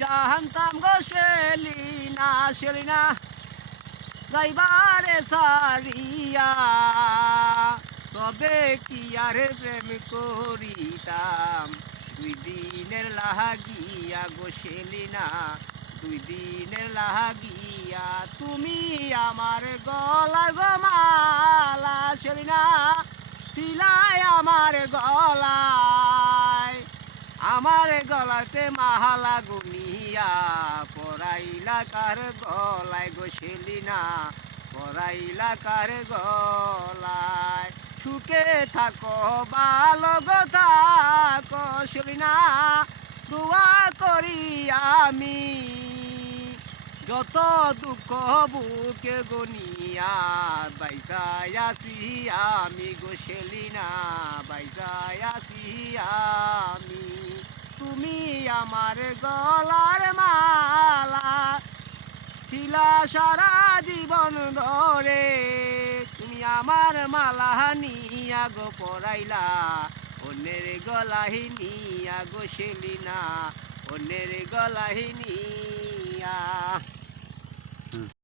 জানতাম গো সেলিনা সেলিনা যাইবারে সারিয়া তবে কি আর প্রেম করিতাম দুই দিনের লাগিয়া গো সেলিনা দুই দিনের লাগিয়া তুমি আমার গলা গো মালা সেলিনা ছিলাই আমার গলায় আমার গলাতে মালা গুনিয়া পরাইলা কার গলায় গো সেলিনা পরাইলা কার গলায় সুখে থাকো ভালো গো থাকো সেলিনা দোয়া করি আমি যত দুঃখ বুকে গনিয়া বাইসায় আছি আমি গো সেলিনা বাইসায় আছি আমি তুমি আমার গলার মালা ছিলা সারা জীবন ধরে তুমি আমার মালা নিয়া গো পরাইলা অন্যের গলাহি নিয়া গো সেলিনা অন্যের গলাহি নিয়া